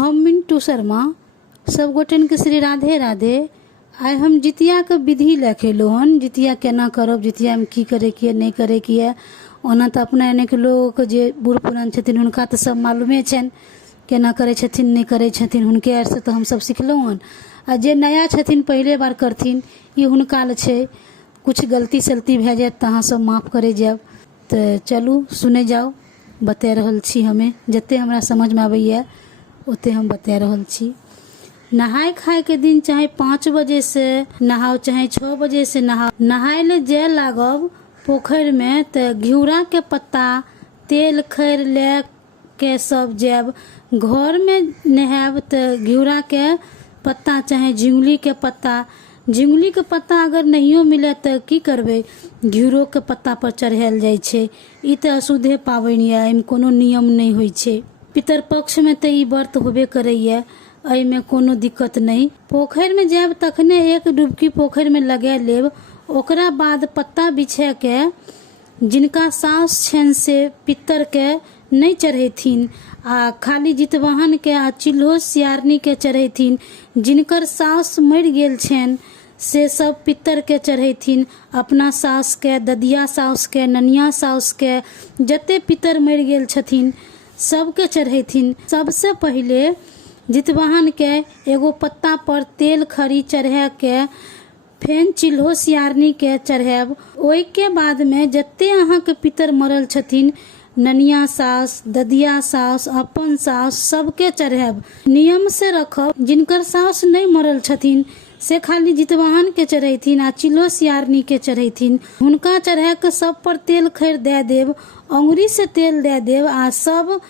हम मिंटू शर्मा सब गोटन के श्री राधे राधे। आइ हम जितिया के विधि लेखेलु हन। जितिया केना करब, जितिया में की करे किए नहीं करे किए। ओना तो अपना एने के लोग के जे बूढ़ पुरान छथिन हुनका तो सब मालूमे छन केना करे छथिन नहीं करे छथिन। हुनके आर से तो हम सब सिखलौ हन। आ जे नया छथिन पहले बार करथिन ये हुनका ल छै। कुछ गलती सलती भे जाए तो अहाँ सब माफ करे जाब। तो चलू सुने जाओ, बता रहल छी हमें जते हमरा समझ में आबैया ओते हम बता रहल छी। नहाय खाए के दिन चाहे 5 बजे से नहाओ चाहे 6 बजे से नहाओ, नहाय ले जे लागब पोखर में तो घिउरा के पत्ता तेल खैर ले के सब जब घर में नहाब तो घिउरा के पत्ता चाहे झिंगुली के पत्ता, झिंगुली के पत्ता अगर नहियो मिले तो की करबे, घिउरो के पत्ता पर चढ़ायल जाय छे। ई तो अशुद्धे पाबनि या, एमे कोनो नियम नहीं होय छे। पितर पक्ष में तो ई व्रत होबे करैया, एहि में कोनो दिक्कत नहीं। पोखर में जाब तखने एक डुबकी पोखर में लगा लेब। ओकरा बाद पत्ता बिछे के जिनका सास छन से पितर के नहीं चढ़ेथिन आ खाली जितवाहन के आ चिल्हो सियारनी के चढ़ेथिन। जिनकर सास मर गेल छन से सब पितर के चढ़ेथिन। अपना सास के, ददिया सास के, ननिया सास के, जते पितर मर गेल छथिन सबके चढ़ेथिन। सबसे पहले जितवाहन के एगो पत्ता पर तेल खरी चढ़ा के फेन चिल्हो सियारनी के चढ़ाब। ओइ के बाद में जते अहाँ के पितर मरल छथिन, ननिया सास, ददिया सास, अपन सास सबके चढ़ाब। नियम से रखब जिनकर सास नहीं मरल छथिन से खाली जितवाहन के चढ़ेथिन आ चिल्हो सियारनी के चढ़ेथिन। हुनका चढ़ा के सब पर तेल खैर दे देब, अंगुरी से तेल दे देब आ सब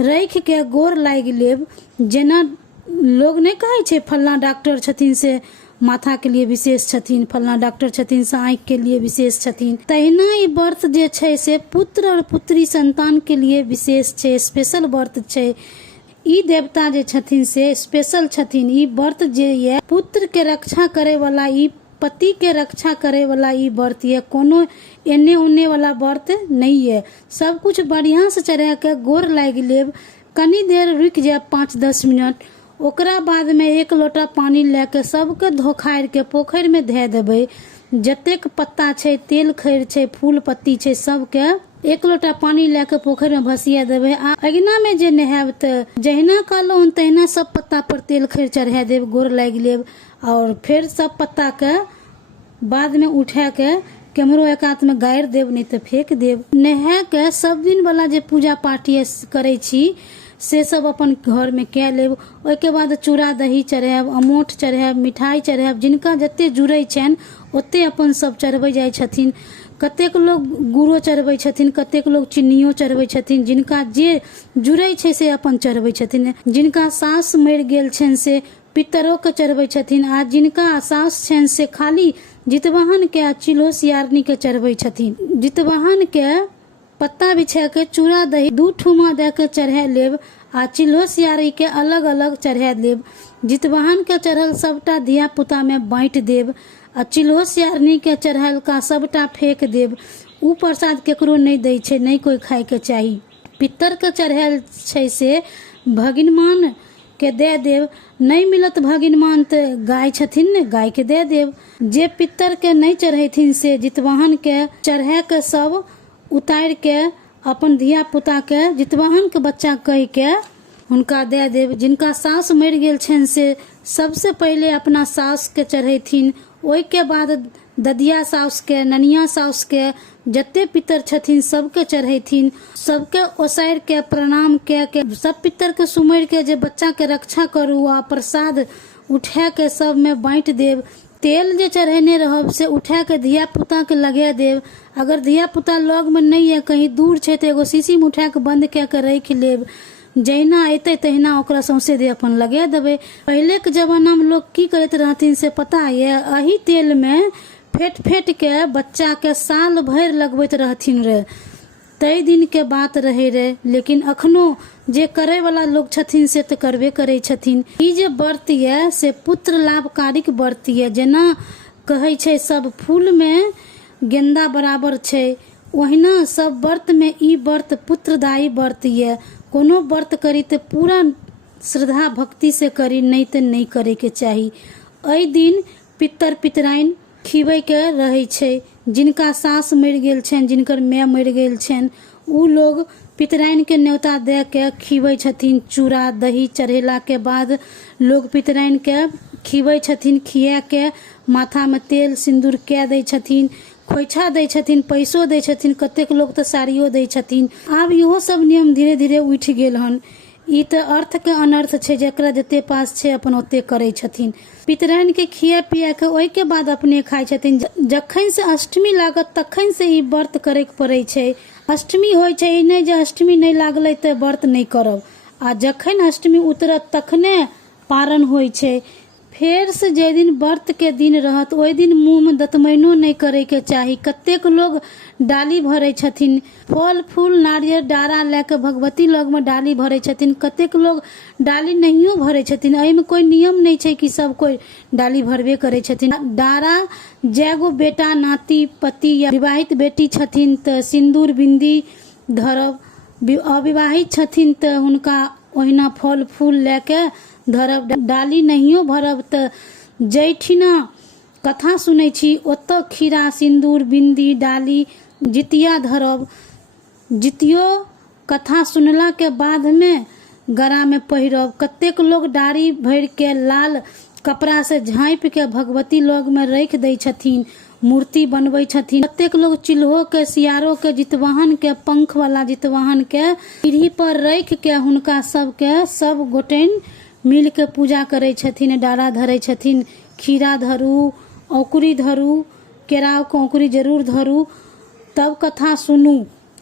रख के गोर लाग लेब। जेना लोग नहीं कहे छे फल्ला डॉक्टर छथिन से माथा के लिए विशेष छथिन, फल्ला डॉक्टर छथिन से आँख के लिए विशेष छथिन, तहिना ई व्रत जे छे से पुत्र और पुत्री संतान के लिए विशेष छे, स्पेशल व्रत छे। ई देवता जे छथिन से स्पेशल छथिन। ई व्रत जे ये पुत्र के रक्षा करे वाला, ई पति के रक्षा करे वाला ई व्रत ये। कोनो एने ओने वाला व्रत नहीं है। सब कुछ बढ़िया से चढ़ा के गोर लाग लेब। कनी देर रुक जाए 5-10 मिनट। ओकरा बाद में 1 लोटा पानी लेके सबके धोखार के पोखर में धे देबे। जतेक पत्ता छे, तेल खैर छे, फूल पत्ती छे, सबके 1 लोटा पानी लेके पोखर में भसिया देबे। आ अगना में जे नहाब त जहिना कहलहुँ तहिना सब पत्ता पर तेल खैर चढ़ा देब, गोर लाग लेब। और फिर सब पत्ता के बाद में उठा के केम्हरो एक हाथ में गाड़ि देब, नहीं तो फेंक देब। नहा के सब दिन वाला जे पूजा पाठ ये करे छी से सब अपन घर में कै लेब। ओइ के बाद चूड़ा दही चढ़ाब, अमोठ चढ़ाब, मिठाई चढ़ाब। जिनका जते जुड़े छन ओते अपन सब चढ़बै जाय छथिन। कतेक लोग गुड़ो चढ़बै छथिन, कतेक लोग चीनियो चढ़बै छथिन। जिनका जे जुड़े छे से अपन चढ़बै छथिन। जिनका सास मर गेल छन से पितरों के चढ़बै छथिन। आ जिनका सास छन से खाली जितवाहन के आ चिल्हो सियारनी के चढ़बै छथिन। जितवाहन के पत्ता बिछा के चूड़ा दही 2 ठुमा दे के चढ़ा लेब आ चिल्हो सियारी के अलग अलग चढ़ा लेब। जितवाहन के चढ़ल सबटा धिया पुता में बांट देब आ चिल्हो सियारनी के चढ़ल का सबटा फेंक देब। ऊ प्रसाद केकरो नहीं दै छे, नहीं कोई खाए के चाही। पितर के चढ़ायल छे से भगिनमान के दे देब। नहीं मिलत भगिनमान तो गाय छथिन ने, गाय के दे देब। जे पितर के नहीं चढ़ेथिन से जितवाहन के चढ़ा के सब उतार के अपन धिया पुता के, जितवाहन के बच्चा कह के हुनका दे देब। जिनका सास मर गेल छन से सबसे पहले अपना सास के चढ़ेथिन। ओइ के बाद ददिया सास के, ननिया सास के, जते पितर छथिन सबके चढ़ेथिन। सबके ओसार के प्रणाम के सब पितर के सुमर के जे बच्चा के रक्षा करू आ प्रसाद उठा के सब में बांट देब। तेल जे चढ़ेने रहब से उठा के धिया पुता के लगा देब। अगर धिया पुता लग में नहीं है, कहीं दूर छे तो एगो शीशी में उठा के बंद क्या के रख लेब। जहिना अतै तहिना ओकरा सौंसे दे अपन लगा देबे। पहले के जमाना में लोग की करत रहथिन से पता ये, अही तेल में फेट फेट के बच्चा के साल भर लगबैत रहथिन रे। तई दिन के बात रहे रे। लेकिन अखनो जे करे वाला लोग छथिन से तो करबे करे छथिन। ई जे व्रत ये से पुत्र लाभकारिक व्रत ये। जेना कहे छे सब फूल में गेंदा बराबर छे, ओहिना सब व्रत में ई व्रत पुत्रदायी व्रत ये। कोनो व्रत करी तो पूरा श्रद्धा भक्ति से करी, नहीं तो नहीं करे के चाही। एहि दिन पितर पितराइन खिबै के रहै छै। जिनका सास मरि गेल छनि, जिनकर माय मरि गेल छनि, उ लोग पितराइन के न्योता दे के खिबै छथिन। चूड़ा दही चढ़ेला के बाद लोग पितराइन के खिबै छथिन। खिया के माथा में तेल सिंदूर के दै छथिन, खोइछा दै छथिन, पैसो दै छथिन, कतेक लोग तो साड़ियो दै छथिन। आब इहो सब नियम धीरे धीरे उठ गेल हन। ई तो अर्थ के अनर्थ छै, जेकरा जते पास छै अपन ओते करै छथिन। पितराइन के खिया पिया के ओहि के बाद अपने खाइ छथिन। जखन से अष्टमी लागत तखन से ई व्रत करे के पड़ै छै। अष्टमी होइ छै, ई नहीं जे अष्टमी नहीं लागलै तऽ व्रत नहीं करब, आ जखन अष्टमी उतरत तखने पारण होइ छै। फेर से जे दिन व्रत के दिन रहत ओहि दिन मुंह में दतमैनो नहीं करे के चाही। कतेक लोग डाली भरे छथिन, फल फूल नारियल डारा लेके भगवती लग में डाली भरे छथिन। कतेक लोग डाली नहियो भरे छथिन। एहि में कोई नियम नहीं छै कि सब कोई डाली भरबे करे छथिन। डारा जैगो बेटा नाती पति या विवाहित बेटी छथिन तऽ सिंदूर बिंदी धरब, अविवाहित छथिन तऽ हुनका ओहिना फल फूल लेके धरब। डाली नहियो भरब तऽ जैठिना कथा सुनै छी ओतऽ खीरा सिंदूर बिंदी डाली जितिया धरब। जितियो कथा सुनला के बाद में गला में पहिरब। कतेक लोग डारी भर के लाल कपड़ा से झाँप के भगवती लग में रख दै छथिन, मूर्ति बनबै छथिन। कतेक लोग चिल्हो के सियारो के जितवाहन के पंख वाला जितवाहन के पीढ़ी पर रख के हुनका सबके सब गोटेन मिल के पूजा करे छथिन, डारा धरे छथिन। खीरा धरू, औकुरी धरू, केराव के औकुरी जरूर धरू, तब कथा सुनू।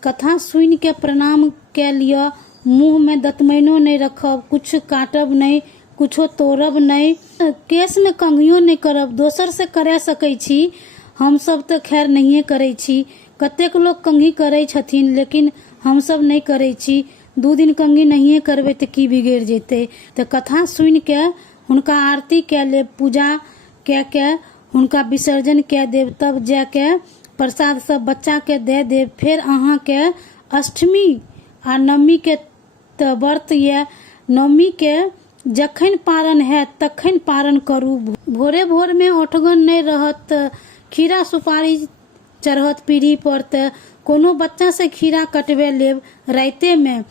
कथा सुन के प्रणाम के लिया, मुंह में दतमैनो नहीं रखब, कुछ काटब नहीं, कुछो तोड़ब नहीं, केस में कंघियो नहीं करब। दोसर से करे सकै छी, हम सब तो खैर नहीं करे छी। कतेक लोग कंघी करे छथिन, लेकिन हम सब नहीं करे छी। 2 दिन कंघी नहीं करबे तो की बिगड़ जेते। तो कथा सुन के हुनका आरती के ले, पूजा के हुनका विसर्जन के देव, तब जाके प्रसाद सब बच्चा के दे देव। फिर अहाँ के अष्टमी आ नवमी के व्रत या नवमी के जखन पारण है तखन पारण करू। भोरे भोर में ओठगन नहीं रहत, खीरा सुपारी चढ़त पीढ़ी पर, त कोनो बच्चा से खीरा कटवे लेब, राइते में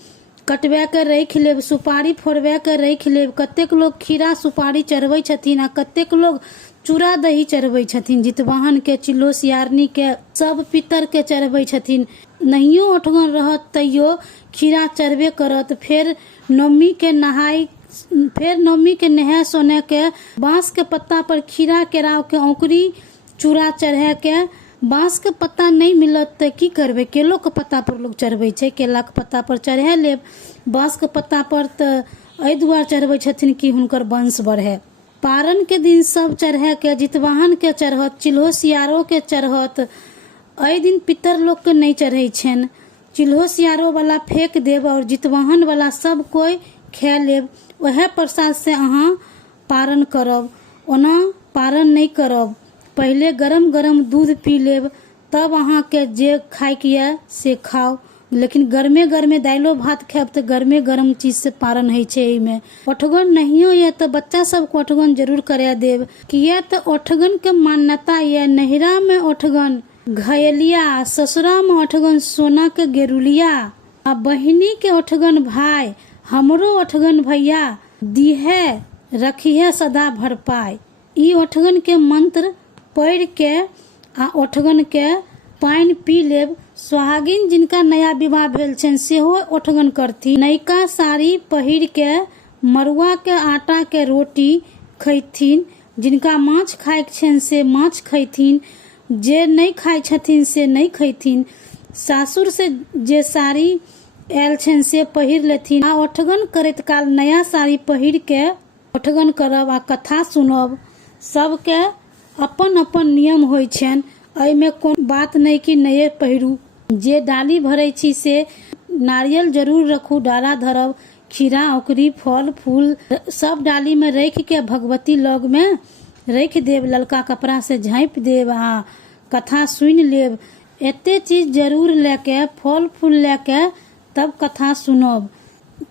कटवा के रख लेब, सुपारी फोड़वा के रख लेब। कतेक लोग खीरा सुपारी चढ़बै छथिन, आ कतेक लोग चूड़ा दही चढ़बै छथिन। जितवाहन के, चिल्लो सियारनी के, सब पितर के चढ़बै छथिन। नहियो ओठगन रहत तैयो खीरा चढ़बे करत। फिर नवमी के नहा सोने के बांस के पत्ता पर खीरा केराव के औकुरी चूड़ा चढ़ा के, बांस के पत्ता नहीं मिलत तो की करबे, केलो के पत्ता पर लोग चढ़बै छै, केला के पत्ता पर चढ़ा लेब। बांस के पत्ता पर तो एहि दुआरे चढ़बै छथिन कि हुनकर वंश बढ़े। पारण के दिन सब चढ़ा के, जितवाहन के चढ़त, चिल्हो सियारो के चढ़त। एहि दिन पितर लोग के नहीं चढ़ै छनि। चिल्हो सियारो वाला फेंक देब और जितवाहन वाला सब कोई खा लेब। वह प्रसाद से अहाँ पारण करब। ओना पारण नहीं करब। पहले गरम गरम दूध पी लेब, तब अहाँ के जे खाए के ये से खाओ। लेकिन गर्मे गर्मे दाइलो भात खाएब तो गर्मे गरम चीज से पारण है छै। में ओठगन नहियो ये तो बच्चा सब को ओठगन जरूर करा देब। किया तो ओठगन के मान्यता ये, नहिरा में ओठगन घयलिया, ससुरा में ओठगन सोना के गेरुलिया, आ बहिनी के ओठगन भाई, हमरो ओठगन भैया, दीहे रखिहे सदा भरपाई। ई ओठगन के मंत्र पढ़ के आ ओठगन के पानी पी लेब। सुहागिन जिनका नया विवाह भेल छन सेहो ओठगन करती। नयका साड़ी पहिर के मरुआ के आटा के रोटी खैथिन। जिनका माछ खाए छन से माछ खैथिन, जे नहीं खाए छथिन से नहीं खैथिन। सासुर से जे साड़ी आयल छन से पहिर लेथिन। आ ओठगन करैत काल नया साड़ी पहिर के ओठगन करब आ कथा सुनब। सबके अपन अपन नियम होइ छन। एहि में कोन बात नहीं कि नए पहिरू। जे डाली भरे छी से नारियल जरूर रखू, डाला धरब, खीरा औकरी फल फूल सब डाली में रख के भगवती लग में रख देब। ललका कपड़ा से झाँप देब आ कथा सुन लेब। एते चीज जरूर लेके, फल फूल लेके तब कथा सुनब।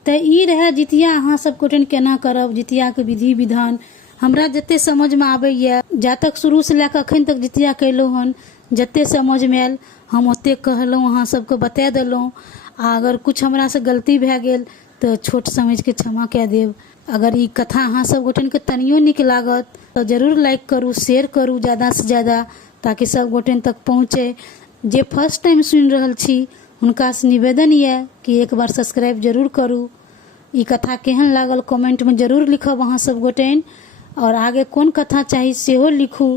तऽ ई रहै जितिया अहाँ सब गोटेन केना करब, जितियाके विधि विधान हमरा जते समझमे आबैए, जा तक शुरूसँ लए कऽ अखन तक जितिया कयलहुँ हन, जते समझमे आयल हम ओते कहलहुँ, अहाँ सबके बता देलहुँ। आ अगर कुछ हमरासँ गलती भए गेल तऽ छोट समझिके क्षमा कए देब। अगर ई कथा अहाँ सब गोटेनके तनियो नीक लागत तऽ जरूर लाइक करू, शेयर करू ज़्यादासँ ज़्यादा, ताकि सब गोटेन तक पहुँचे। जे फर्स्ट टाइम सुनि रहल छी हुनकासँ निवेदन यऽ कि एक बार सब्सक्राइब जरूर करू। ई कथा केहन लागल कमेंटमे जरूर लिखब अहाँ सब गोटेन, और आगे कोन कथा चाही सेहो लिखू।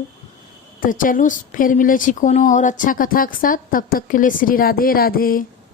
तो चलू फेर मिलै छी कोनो और अच्छा कथाके साथ, तब तक के लिए श्री राधे राधे।